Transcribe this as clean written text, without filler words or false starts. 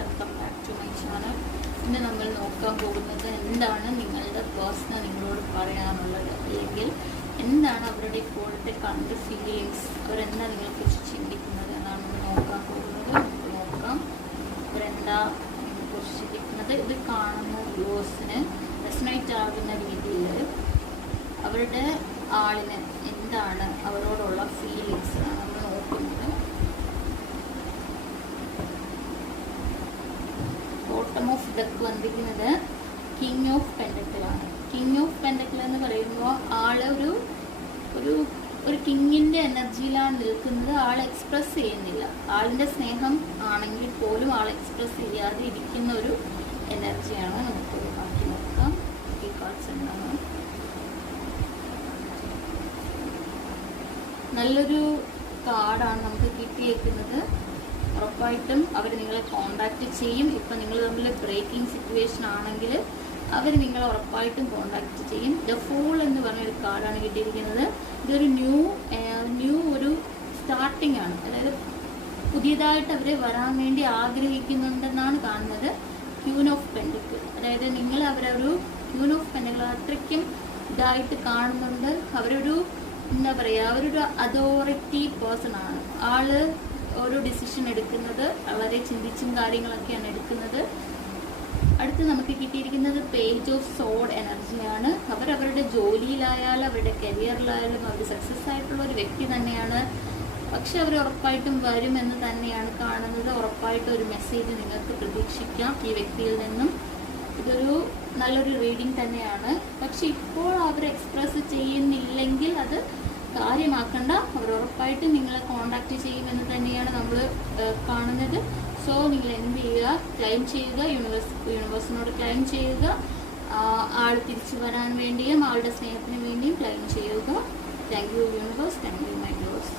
Welcome back to my channel. ഇന്ന് നമ്മൾ നോക്കാൻ പോകുന്നത് എന്താണ് നിങ്ങളുടെ പേഴ്സണൽ നിങ്ങളോട് പറയാനുള്ളത്, അല്ലെങ്കിൽ എന്താണ് അവരുടെ ഇപ്പോഴത്തെ കണ്ട ഫീലിങ്സ്, അവരെന്താ നിങ്ങളെക്കുറിച്ച് ചിന്തിക്കുന്നത് എന്നാണ് നമ്മൾ നോക്കാൻ പോകുന്നത്. നമുക്ക് നോക്കാം അവരെന്താ നിങ്ങളെക്കുറിച്ച് ചിന്തിക്കുന്നത്. ഇത് കാണുന്ന വ്യൂവേഴ്സിന് റെസണേറ്റ് ആകുന്ന രീതിയിൽ അവരുടെ ആളിന് എന്താണ് അവരോടുള്ള ഫീലിങ്സ് ആണ് നമ്മൾ നോക്കുന്നത്. ബോട്ടം ഓഫ് ഡെക്ക് വന്നിരിക്കുന്നത് കിങ് ഓഫ് പെൻഡക്കിളാണ്. കിങ് ഓഫ് പെൻഡക്കിൾ എന്ന് പറയുമ്പോൾ ആള് ഒരു കിങ്ങിന്റെ എനർജിയിലാണ് നിൽക്കുന്നത്. ആൾ എക്സ്പ്രസ് ചെയ്യുന്നില്ല. ആളിന്റെ സ്നേഹം ആണെങ്കിൽ പോലും ആൾ എക്സ്പ്രസ് ചെയ്യാതെ ഇരിക്കുന്ന ഒരു എനർജിയാണ്. നമുക്ക് ബാക്കി നോക്കാം ഈ കാർഡ്സ് എന്താണ്. നല്ലൊരു കാർഡാണ് നമുക്ക് കിട്ടിയേക്കുന്നത്. ഉറപ്പായിട്ടും അവർ നിങ്ങളെ കോണ്ടാക്ട് ചെയ്യും. ഇപ്പം നിങ്ങൾ തമ്മിൽ ബ്രേക്കിംഗ് സിറ്റുവേഷൻ ആണെങ്കിൽ അവർ നിങ്ങളെ ഉറപ്പായിട്ടും കോണ്ടാക്ട് ചെയ്യും. ദ ഫൂൾ എന്ന് പറഞ്ഞൊരു കാർഡാണ് കിട്ടിയിരിക്കുന്നത്. ഇതൊരു ന്യൂ ഒരു സ്റ്റാർട്ടിംഗ് ആണ്. അതായത് പുതിയതായിട്ട് അവർ വരാൻ വേണ്ടി ആഗ്രഹിക്കുന്നുണ്ടെന്നാണ് കാണുന്നത്. ക്യൂൻ ഓഫ് പെൻഡക്കിൾ, അതായത് നിങ്ങൾ അവരൊരു ക്യൂൻ ഓഫ് പെൻഡക്കിൾ അത്രയ്ക്കും ഇതായിട്ട് കാണുന്നുണ്ട്. അവരൊരു എന്താ പറയുക, അവരൊരു അതോറിറ്റി പേഴ്സൺ ആണ്. ആള് ഓരോ ഡിസിഷൻ എടുക്കുന്നത് വളരെ ചിന്തിച്ചും കാര്യങ്ങളൊക്കെയാണ് എടുക്കുന്നത്. അടുത്ത് നമുക്ക് കിട്ടിയിരിക്കുന്നത് പേജ് ഓഫ് സോഡ് എനർജിയാണ്. അവരവരുടെ ജോലിയിലായാലും അവരുടെ കരിയറിലായാലും അവർ സക്സസ് ആയിട്ടുള്ള ഒരു വ്യക്തി തന്നെയാണ്. പക്ഷെ അവർ ഉറപ്പായിട്ടും വരുമെന്ന് തന്നെയാണ് കാണുന്നത്. ഉറപ്പായിട്ടും ഒരു മെസ്സേജ് നിങ്ങൾക്ക് പ്രതീക്ഷിക്കാം ഈ വ്യക്തിയിൽ നിന്നും. ഇതൊരു നല്ലൊരു റീഡിങ് തന്നെയാണ്. പക്ഷെ ഇപ്പോൾ അവർ എക്സ്പ്രസ് ചെയ്യുന്നില്ലെങ്കിൽ അത് കാര്യമാക്കണ്ട. അവർ ഉറപ്പായിട്ടും നിങ്ങളെ കോണ്ടാക്ട് ചെയ്യുമെന്ന് തന്നെയാണ് നമ്മൾ കാണുന്നത്. സോ നിങ്ങൾ എന്ത് ചെയ്യുക, ക്ലൈം ചെയ്യുക, യൂണിവേഴ്സിനോട് ക്ലൈം ചെയ്യുക. ആൾ തിരിച്ചു വരാൻ വേണ്ടിയും ആളുടെ സ്നേഹത്തിന് വേണ്ടിയും ക്ലൈം ചെയ്യുക. Thank you universe, thank you my viewers.